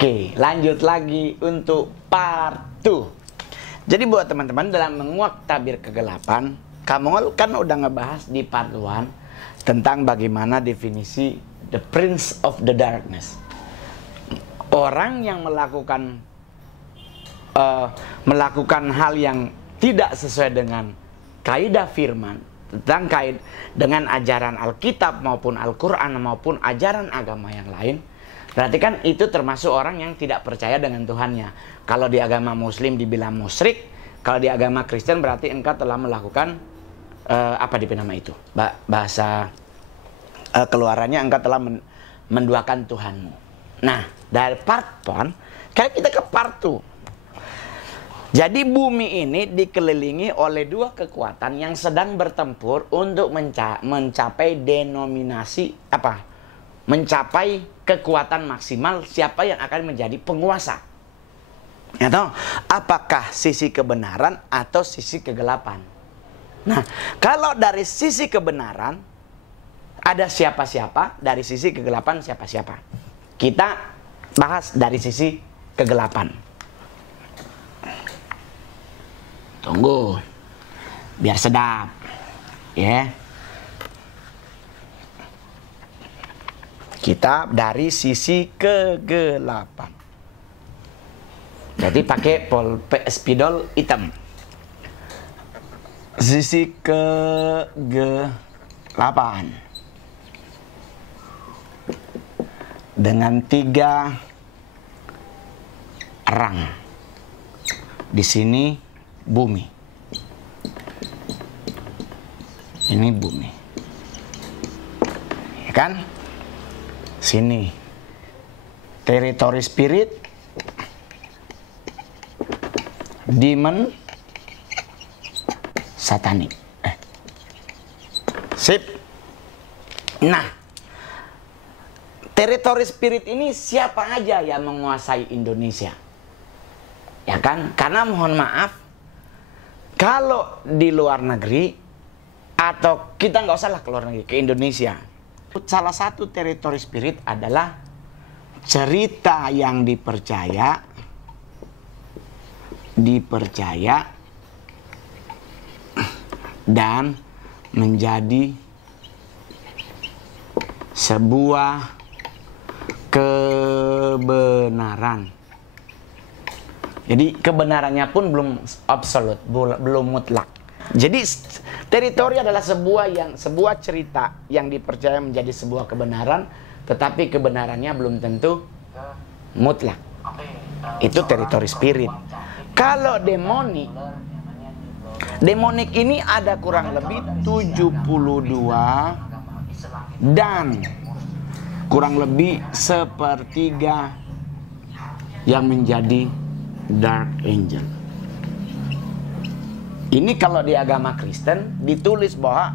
Oke, lanjut lagi untuk part 2. Jadi buat teman-teman, dalam menguak tabir kegelapan, kamu kan udah ngebahas di part 1 tentang bagaimana definisi the prince of the darkness. Orang yang melakukan hal yang tidak sesuai dengan kaidah firman, tentang dengan ajaran Alkitab maupun Al-Quran maupun ajaran agama yang lain, berarti kan itu termasuk orang yang tidak percaya dengan Tuhannya. Kalau di agama Muslim dibilang musyrik, kalau di agama Kristen berarti engkau telah melakukan apa nama itu? Bahasa keluarannya engkau telah menduakan Tuhanmu. Nah, dari part 1, kayak kita ke part 2. Jadi bumi ini dikelilingi oleh dua kekuatan yang sedang bertempur untuk mencapai denominasi mencapai kekuatan maksimal siapa yang akan menjadi penguasa. Atau apakah sisi kebenaran atau sisi kegelapan. Nah, kalau dari sisi kebenaran ada siapa-siapa, dari sisi kegelapan siapa-siapa. Kita bahas dari sisi kegelapan. Tunggu, biar sedap, ya. Kita dari sisi kegelapan. Jadi pakai spidol hitam. Sisi kegelapan dengan 3 rang. Di sini bumi. Ini bumi. Ya kan? Sini. Teritori spirit. Demon. Satanik. Sip. Nah. Teritori spirit ini siapa aja yang menguasai Indonesia? Ya kan? Karena mohon maaf, kalau di luar negeri, atau kita nggak usah lah ke luar negeri, ke Indonesia, salah satu teritori spirit adalah cerita yang dipercaya dan menjadi sebuah kebenaran. Jadi kebenarannya pun belum absolut, belum mutlak. Jadi teritori adalah sebuah cerita yang dipercaya menjadi sebuah kebenaran, tetapi kebenarannya belum tentu mutlak. Itu teritori spirit. Kalau demonik ini ada kurang lebih 72 dan kurang lebih 1/3 yang menjadi dark angel. Ini kalau di agama Kristen ditulis bahwa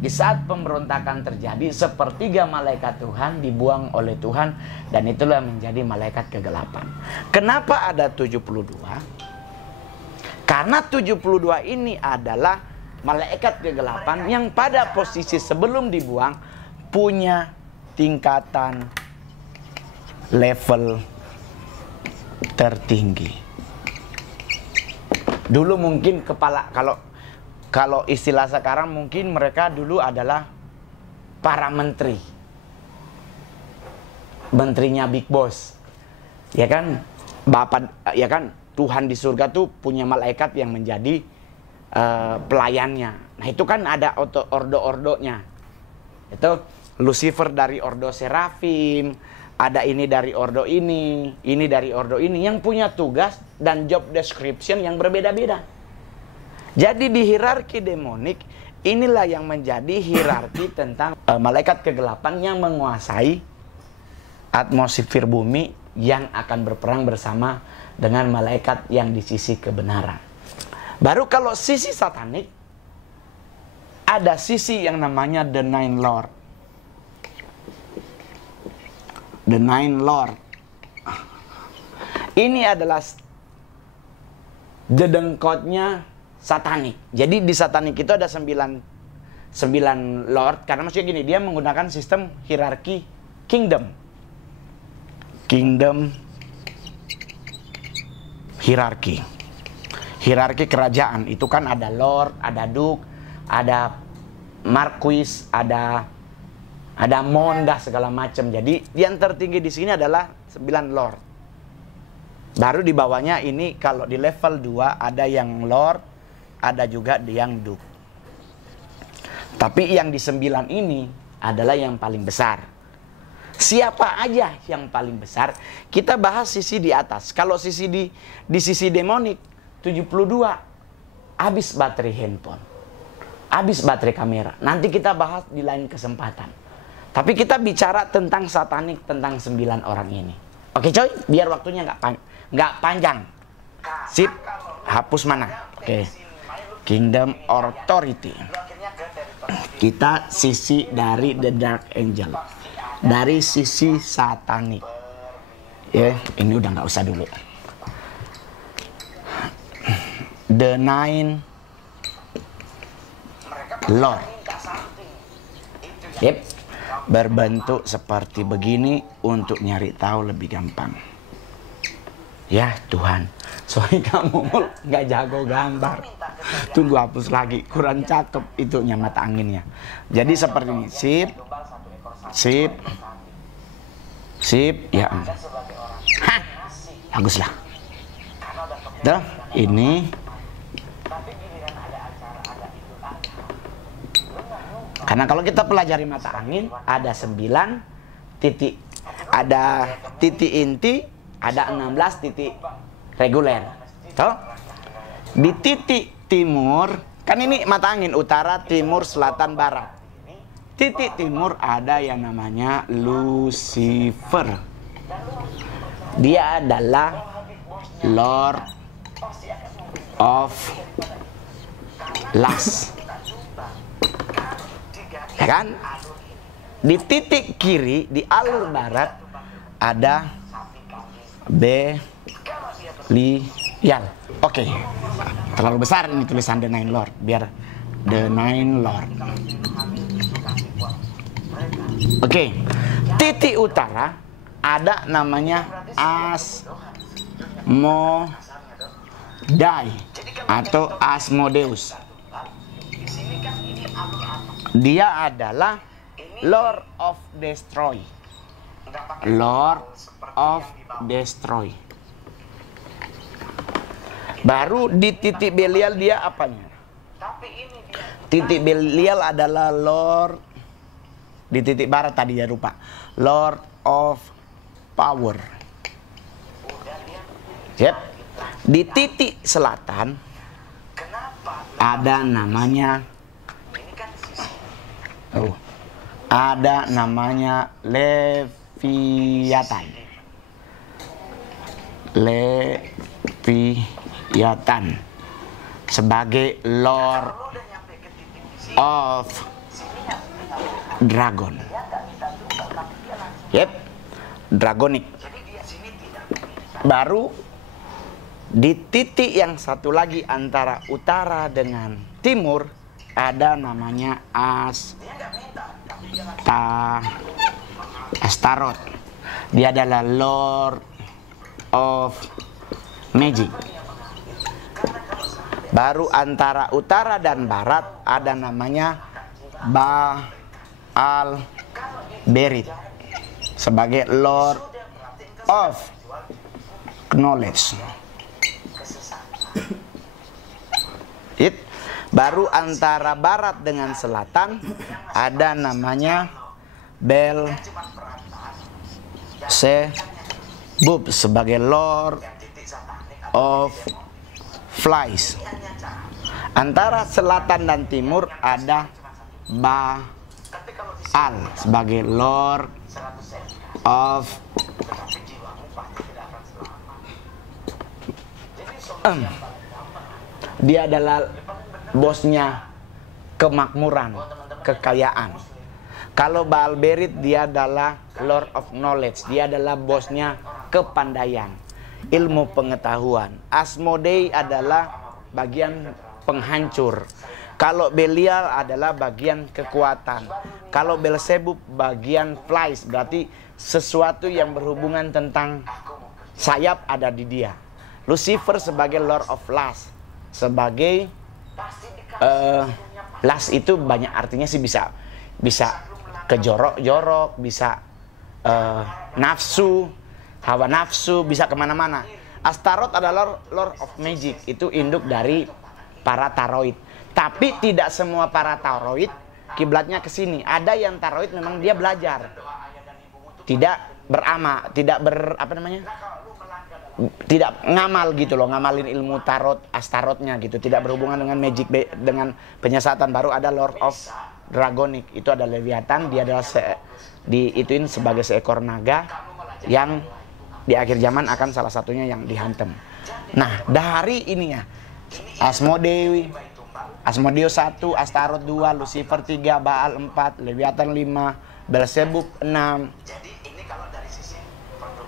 di saat pemberontakan terjadi 1/3 malaikat Tuhan dibuang oleh Tuhan, dan itulah menjadi malaikat kegelapan. Kenapa ada 72? Karena 72 ini adalah malaikat kegelapan yang pada posisi sebelum dibuang punya tingkatan level tertinggi. Dulu mungkin kepala, kalau istilah sekarang mungkin mereka dulu adalah para menteri. Menterinya Big Boss. Ya kan? Ya kan, Tuhan di surga tuh punya malaikat yang menjadi pelayannya. Nah, itu kan ada ordo-ordonya. Itu Lucifer dari ordo Serafim, ada ini dari ordo ini dari ordo ini, yang punya tugas dan job description yang berbeda-beda. Jadi di hierarki demonik, inilah yang menjadi hierarki tentang malaikat kegelapan yang menguasai atmosfer bumi yang akan berperang bersama dengan malaikat yang di sisi kebenaran. Baru kalau sisi satanik, ada sisi yang namanya The Nine Lord. The Nine Lord. Ini adalah dedengkotnya satanik. Jadi di satanik itu ada 9 Lord. Karena maksudnya gini, dia menggunakan sistem hierarki kingdom. Kingdom hierarki. Hierarki kerajaan itu kan ada lord, ada duke, ada marquis, ada mondah segala macam. Jadi yang tertinggi di sini adalah 9 lord. Baru di bawahnya ini kalau di level 2 ada yang lord, ada juga yang duke. Tapi yang di 9 ini adalah yang paling besar. Siapa aja yang paling besar? Kita bahas sisi di atas. Kalau sisi di sisi demonik 72, habis baterai handphone, habis baterai kamera. Nanti kita bahas di lain kesempatan. Tapi kita bicara tentang satanik, tentang 9 orang ini. Oke coy, biar waktunya nggak panjang. Sip, hapus mana? Oke, Kingdom Authority. Kita sisi dari The Dark Angel, dari sisi satanik. Ya, ini udah nggak usah dulu. The Nine Lord. Yep. Berbentuk seperti begini untuk nyari tahu lebih gampang. Ya Tuhan, soalnya kamu nggak jago gambar. Tunggu hapus lagi, kurang cakep itunya mata anginnya. Jadi seperti ini, sip, sip, sip, ya. Hah, bagus lah. Dah, ini. Karena kalau kita pelajari mata angin, ada 9 titik. Ada titik inti, ada 16 titik reguler. Tuh. Di titik timur, kan ini mata angin utara, timur, selatan, barat. Titik timur ada yang namanya Lucifer. Dia adalah Lord of Lust. Ya kan? Di titik kiri, di alur barat, ada Belial. Oke, terlalu besar ini tulisan The Nine Lord. Biar The Nine Lord. Oke, titik utara ada namanya Asmodai atau Asmodeus. Dia adalah Lord of Destroy. Lord of Destroy. Baru di titik Belial dia apanya? Titik Belial adalah Lord. Di titik barat tadi ya lupa. Lord of Power. Yep. Di titik selatan ada namanya ada namanya Leviathan. Leviathan sebagai Lord of Dragon. Yep, Dragonic. Baru di titik yang satu lagi antara utara dengan timur ada namanya Astaroth. Dia adalah Lord of Magic. Baru antara utara dan barat ada namanya Baal Berit sebagai Lord of Knowledge. Baru antara barat dengan selatan ada namanya Beelzebub sebagai Lord of Flies. Antara selatan dan timur ada Baal sebagai Lord of dia adalah bosnya kemakmuran, kekayaan. Kalau Baal Berit dia adalah Lord of Knowledge, dia adalah bosnya kepandaian, ilmu pengetahuan. Asmodei adalah bagian penghancur. Kalau Belial adalah bagian kekuatan. Kalau Beelzebub bagian flies, berarti sesuatu yang berhubungan tentang sayap ada di dia. Lucifer sebagai Lord of Lust, sebagai lust itu banyak artinya sih, bisa kejorok-jorok, bisa nafsu, hawa nafsu, bisa kemana-mana. Astaroth adalah Lord of Magic, itu induk dari para taroid. Tapi tidak semua para taroid kiblatnya ke sini. Ada yang taroid memang dia belajar, tidak beramal, tidak ngamal gitu loh, ngamalin ilmu tarot, astarothnya gitu, tidak berhubungan dengan magic, dengan penyesatan. Baru ada Lord of Dragonic, itu ada Leviathan, dia adalah diituin sebagai seekor naga yang di akhir zaman akan salah satunya yang dihantam. Nah, dari ini ya, Asmodeus 1, Astaroth 2, Lucifer 3, Baal 4, Leviathan 5, Belzebub 6,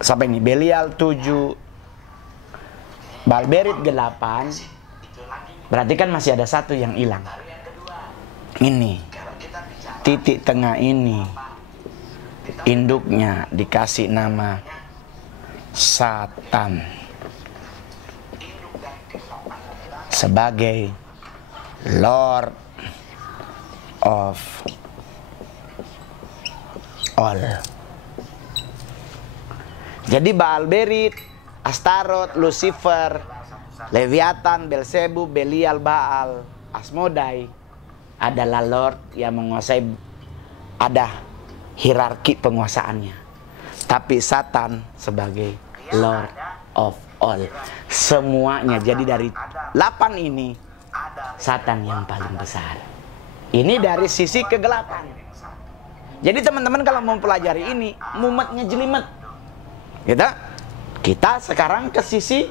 sampai ini Belial 7, Balberit 8. Berarti kan masih ada satu yang hilang. Ini titik tengah ini, induknya dikasih nama Satan sebagai Lord of all. Jadi Baalberit, Astaroth, Lucifer, Leviathan, Belzebub, Belial, Baal, Asmodai adalah Lord yang menguasai, ada hierarki penguasaannya. Tapi Satan sebagai Lord of all, semuanya. Jadi dari 8 ini Satan yang paling besar. Ini dari sisi kegelapan. Jadi teman-teman kalau mau pelajari ini, mumetnya jelimet. Kita sekarang ke sisi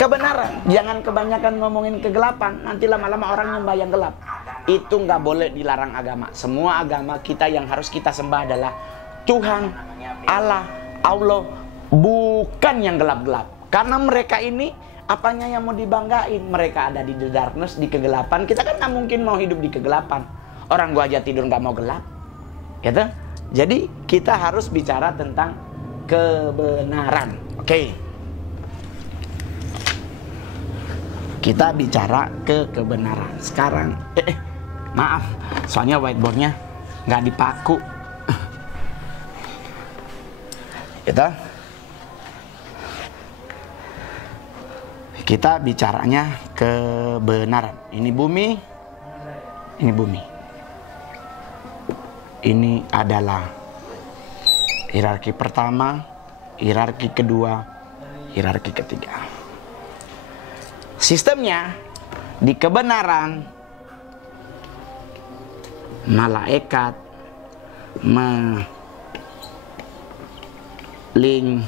kebenaran. Jangan kebanyakan ngomongin kegelapan, nanti lama-lama orang nyembah yang gelap. Itu nggak boleh, dilarang agama. Semua agama kita yang harus kita sembah adalah Tuhan, Allah, bukan yang gelap-gelap. Karena mereka ini apanya yang mau dibanggain? Mereka ada di the darkness, di kegelapan. Kita kan nggak mungkin mau hidup di kegelapan. Orang gua aja tidur nggak mau gelap, gitu. Jadi kita harus bicara tentang kebenaran. Oke. Kita bicara ke kebenaran sekarang. Maaf, soalnya whiteboardnya nggak dipaku. Kita bicaranya kebenaran. Ini bumi, ini bumi. Ini adalah hierarki pertama, hierarki kedua, hierarki ketiga. Sistemnya di kebenaran, malaikat melingkupi.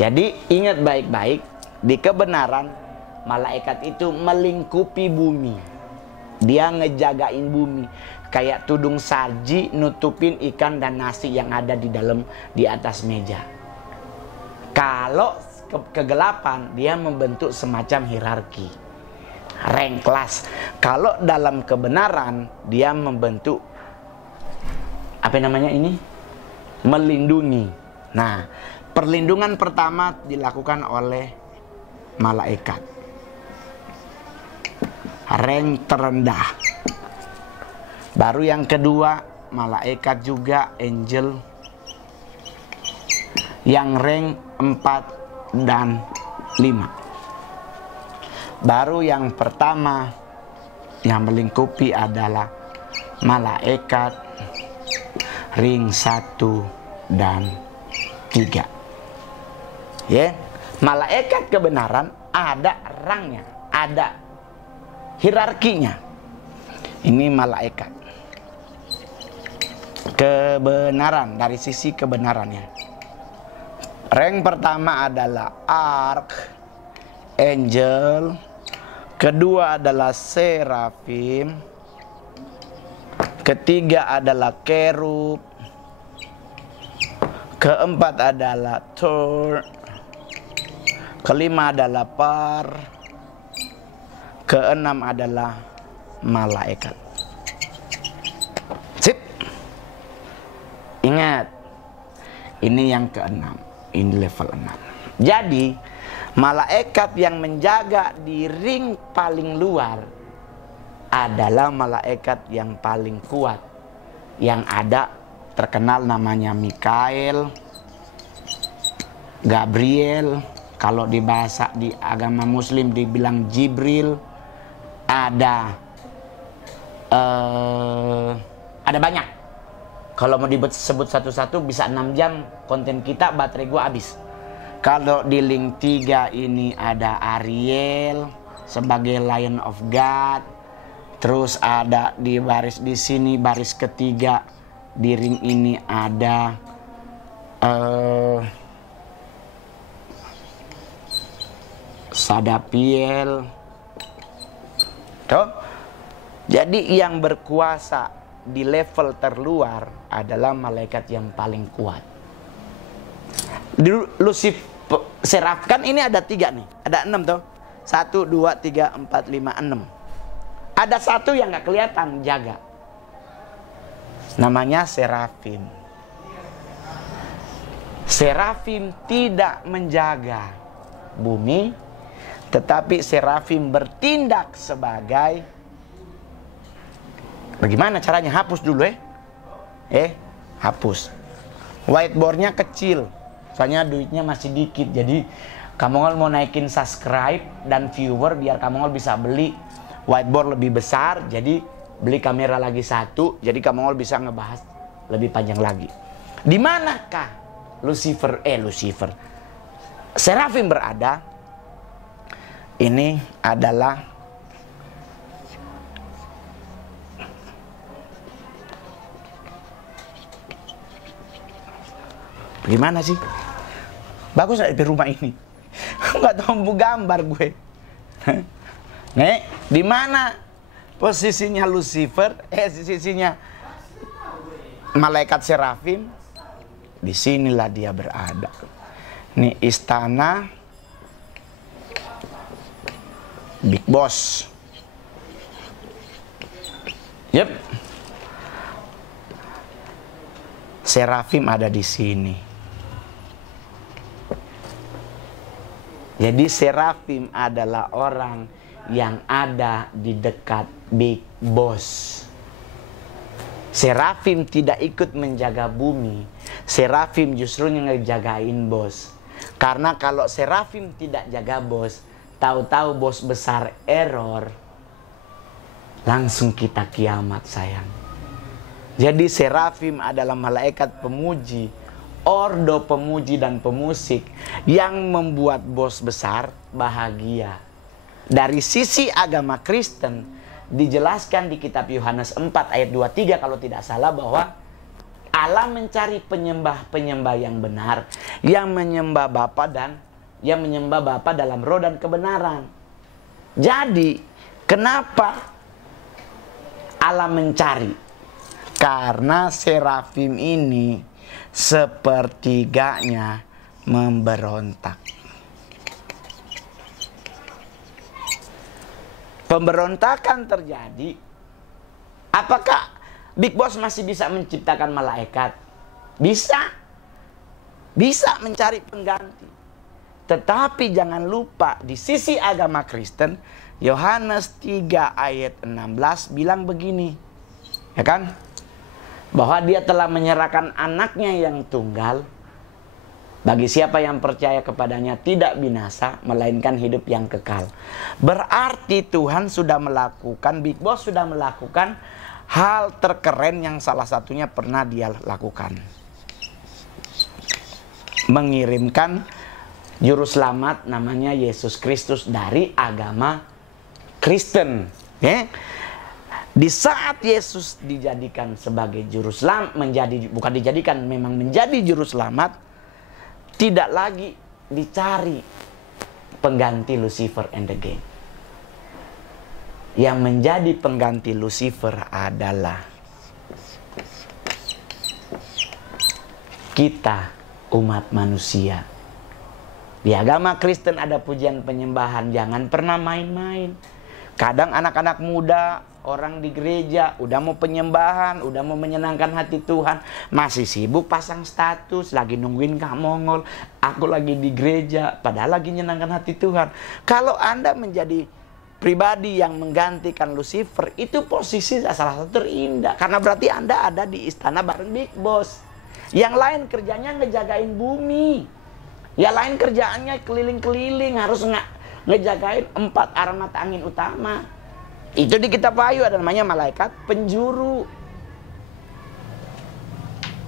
Jadi ingat baik-baik, di kebenaran malaikat itu melingkupi bumi. Dia ngejagain bumi, kayak tudung saji nutupin ikan dan nasi yang ada di dalam, di atas meja. Kalau kegelapan, dia membentuk semacam hierarki, rank kelas. Kalau dalam kebenaran, dia membentuk melindungi. Nah, perlindungan pertama dilakukan oleh malaikat, rank terendah. Baru yang kedua, malaikat juga, angel, yang rank 4 dan 5. Baru yang pertama yang melingkupi adalah malaikat ring 1 dan 3. Ya, malaikat kebenaran ada rangnya, ada hierarkinya. Ini malaikat kebenaran, dari sisi kebenarannya. Rank pertama adalah archangel, kedua adalah serafim, ketiga adalah kerub, keempat adalah tur, kelima adalah par, keenam adalah malaikat. Sip. Ingat, Ini yang keenam. Ini level 6. Jadi malaikat yang menjaga di ring paling luar adalah malaikat yang paling kuat. Yang ada terkenal namanya Mikael, Gabriel, kalau di bahasa di agama Muslim dibilang Jibril, ada banyak. Kalau mau disebut satu-satu bisa 6 jam konten kita, baterai gua habis. Kalau di link 3 ini ada Ariel sebagai Lion of God. Terus ada di baris di sini baris ketiga di ring ini ada Sadapiel. Tuh. Jadi yang berkuasa di level terluar adalah malaikat yang paling kuat. Lucifer, seraf kan ini ada 3 nih, ada 6 tuh. 1, 2, 3, 4, 5, 6. Ada 1 yang nggak kelihatan jaga. Namanya serafim. Serafim tidak menjaga bumi, tetapi serafim bertindak sebagai, bagaimana caranya? Hapus dulu hapus. Whiteboardnya kecil, soalnya duitnya masih dikit. Jadi kamu mau naikin subscribe dan viewer biar kamu bisa beli whiteboard lebih besar. Jadi beli kamera lagi 1, jadi kamu bisa ngebahas lebih panjang lagi. Di manakah Lucifer serafim berada? Ini adalah gimana sih? Bagus di rumah ini. Nggak tahu gambar gue. Nih, di mana posisinya Lucifer? Posisinya malaikat serafim. Di sinilah dia berada. Nih istana Big Boss. Yep. Serafim ada di sini. Jadi serafim adalah orang yang ada di dekat Big Boss. Serafim tidak ikut menjaga bumi. Serafim justru yang ngejagain bos. Karena kalau serafim tidak jaga bos, tahu-tahu bos besar error, langsung kita kiamat sayang. Jadi serafim adalah malaikat pemuji, ordo pemuji dan pemusik yang membuat bos besar bahagia. Dari sisi agama Kristen dijelaskan di kitab Yohanes 4 ayat 23 kalau tidak salah, bahwa Allah mencari penyembah-penyembah yang benar, yang menyembah Bapa dalam roh dan kebenaran. Jadi kenapa Allah mencari? Karena serafim ini sepertiganya memberontak. Pemberontakan terjadi. Apakah Big Boss masih bisa menciptakan malaikat? Bisa. Bisa mencari pengganti. Tetapi jangan lupa di sisi agama Kristen, Yohanes 3 ayat 16 bilang begini. Ya kan? Bahwa dia telah menyerahkan anaknya yang tunggal. Bagi siapa yang percaya kepadanya tidak binasa, melainkan hidup yang kekal. Berarti Tuhan sudah melakukan, Big Boss sudah melakukan hal terkeren yang salah satunya pernah dia lakukan. Mengirimkan juru selamat namanya Yesus Kristus dari agama Kristen. Di saat Yesus dijadikan sebagai juru selamat, memang menjadi juru selamat, tidak lagi dicari pengganti Lucifer and the gang. Yang menjadi pengganti Lucifer adalah kita, umat manusia. Di agama Kristen ada pujian penyembahan, jangan pernah main-main. Kadang anak-anak muda, orang di gereja, udah mau penyembahan, udah mau menyenangkan hati Tuhan, masih sibuk pasang status, lagi nungguin Kak Mongol, aku lagi di gereja, padahal lagi menyenangkan hati Tuhan. Kalau Anda menjadi pribadi yang menggantikan Lucifer, itu posisi salah satu terindah. Karena berarti Anda ada di istana bareng Big Boss. Yang lain kerjanya ngejagain bumi. Yang lain kerjaannya keliling-keliling, harus ngejagain 4 arah mata angin utama. Itu di kitab Wahyu ada namanya malaikat penjuru.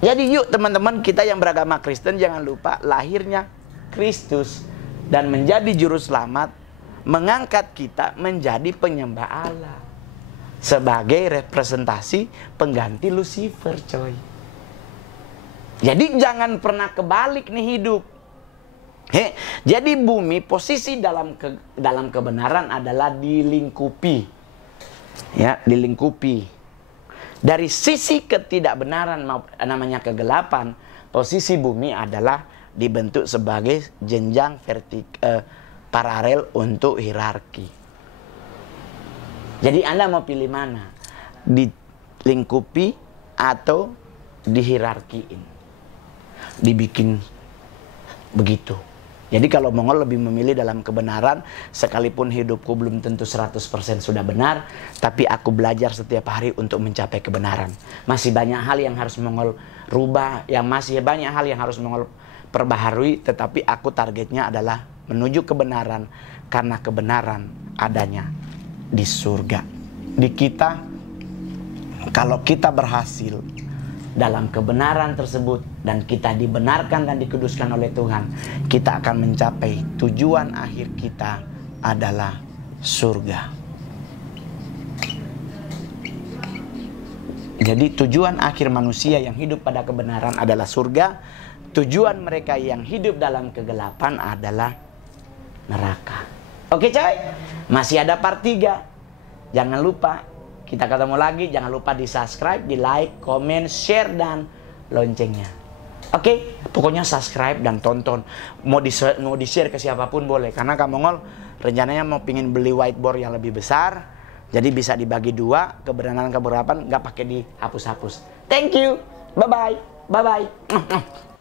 Jadi yuk teman-teman, kita yang beragama Kristen jangan lupa lahirnya Kristus dan menjadi juru selamat mengangkat kita menjadi penyembah Allah sebagai representasi pengganti Lucifer, coy. Jadi jangan pernah kebalik nih hidup. Jadi bumi posisi dalam kebenaran adalah dilingkupi. Ya, dilingkupi. Dari sisi ketidakbenaran namanya kegelapan, posisi bumi adalah dibentuk sebagai jenjang paralel untuk hierarki. Jadi Anda mau pilih mana? Dilingkupi atau dihierarkiin? Dibikin begitu. Jadi kalau Mongol lebih memilih dalam kebenaran, sekalipun hidupku belum tentu 100% sudah benar, tapi aku belajar setiap hari untuk mencapai kebenaran. Masih banyak hal yang harus Mongol rubah, masih banyak hal yang harus Mongol perbaharui, tetapi aku targetnya adalah menuju kebenaran, karena kebenaran adanya di surga. Di kita, kalau kita berhasil dalam kebenaran tersebut dan kita dibenarkan dan dikuduskan oleh Tuhan, kita akan mencapai tujuan akhir kita adalah surga. Jadi tujuan akhir manusia yang hidup pada kebenaran adalah surga. Tujuan mereka yang hidup dalam kegelapan adalah neraka. Oke coy, masih ada part 3. Jangan lupa, kita ketemu lagi. Jangan lupa di subscribe, di like, komen, share, dan loncengnya. Oke, pokoknya subscribe dan tonton. Mau di share ke siapapun boleh. Karena Kak Mongol rencananya mau pingin beli whiteboard yang lebih besar. Jadi bisa dibagi 2, kebenaran nggak pakai dihapus-hapus. Thank you, bye-bye, bye-bye.